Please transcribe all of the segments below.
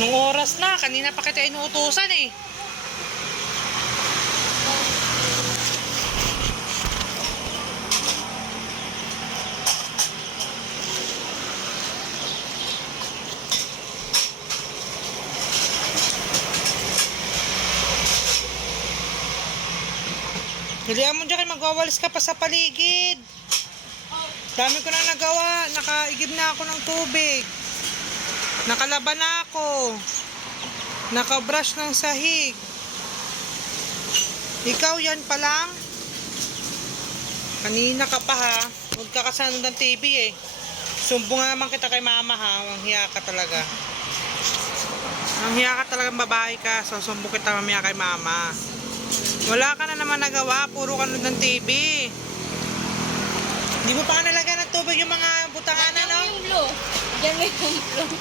Nung oras na, kanina pa kita inuutusan eh. Hilihan mo dyan, magwawalis ka pa sa paligid. Dami ko na nagawa. Nakaigib na ako ng tubig. Nakalaban na ako. Nakabrush ng sahig. Ikaw yan pa lang. Kanina ka pa ha. Huwag ka kasano ng TV eh. Sumbong naman kita kay mama ha. Ang hiya ka talaga. Ang hiya ka talagang babae ka. So sumbong kita mamaya kay mama. Wala ka na naman nagawa. Puro ka ng TV. Hindi mo pa ka nalagyan ng tubig yung mga butanganan, no? Diyan mo yung blue. Diyan mo yung blue.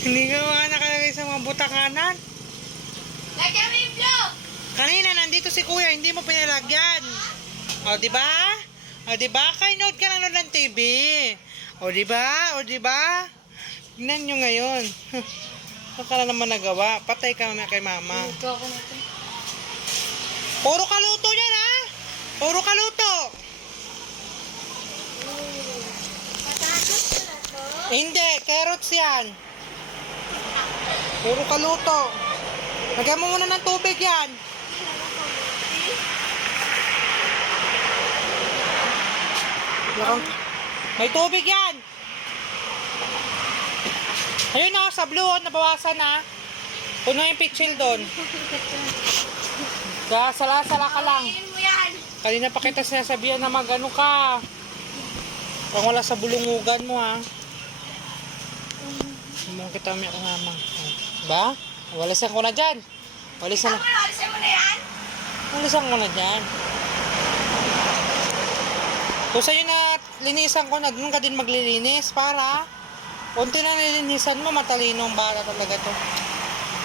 Hindi ka mga nakalagay sa mga butanganan. Lagyan mo yung blue. Kanina nandito si kuya, hindi mo pinalagyan. O, diba? O, diba? Kainood ka lang ng TV. O, diba? O, diba? Tingnan nyo ngayon. Ano ka na naman nagawa? Patay ka mamaya kay mama. Luto ako na ito. Puro kaluto yan, ha? Puro kaluto. Patatas na to. Hindi, carrots yan. Puro kaluto. Lagyan mo muna ng tubig yan. May tubig yan. Ayun na, sa blue, nabawasan na. Puno yung pitchil doon. Kaya sala-sala ka lang. Kainin mo yan. Kanina pa kita sinasabihan na mag-ano ka. Kung wala sa bulungugan mo ha. Sumong kita umiyak ng mama. Ba? Walisan ko na dyan. Walisan na. Alisin mo na yan. Walisan ko na dyan. Kung sa'yo na linisan ko, nagnoon ka din maglilinis para unti na nilinisan mo, matalinong bata talaga to.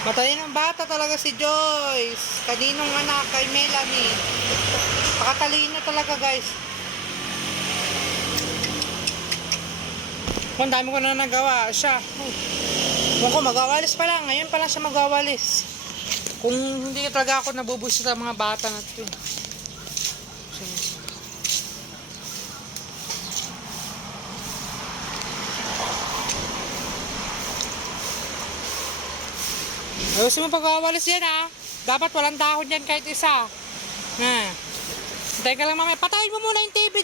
Matalinong bata talaga si Joyce. Kaninong anak kay Melanie. Pakatalino talaga guys. Ang dami ko na nagawa siya. Kung ko magawalis pa lang, ngayon pa lang siya magawalis. Kung hindi talaga ako nabubusit sa mga bata na ito. Ayusin mo pag-awalis yan ha. Dapat walang dahon yan kahit isa. Hintayin ka lang mamaya. Patayin mo muna yung TV.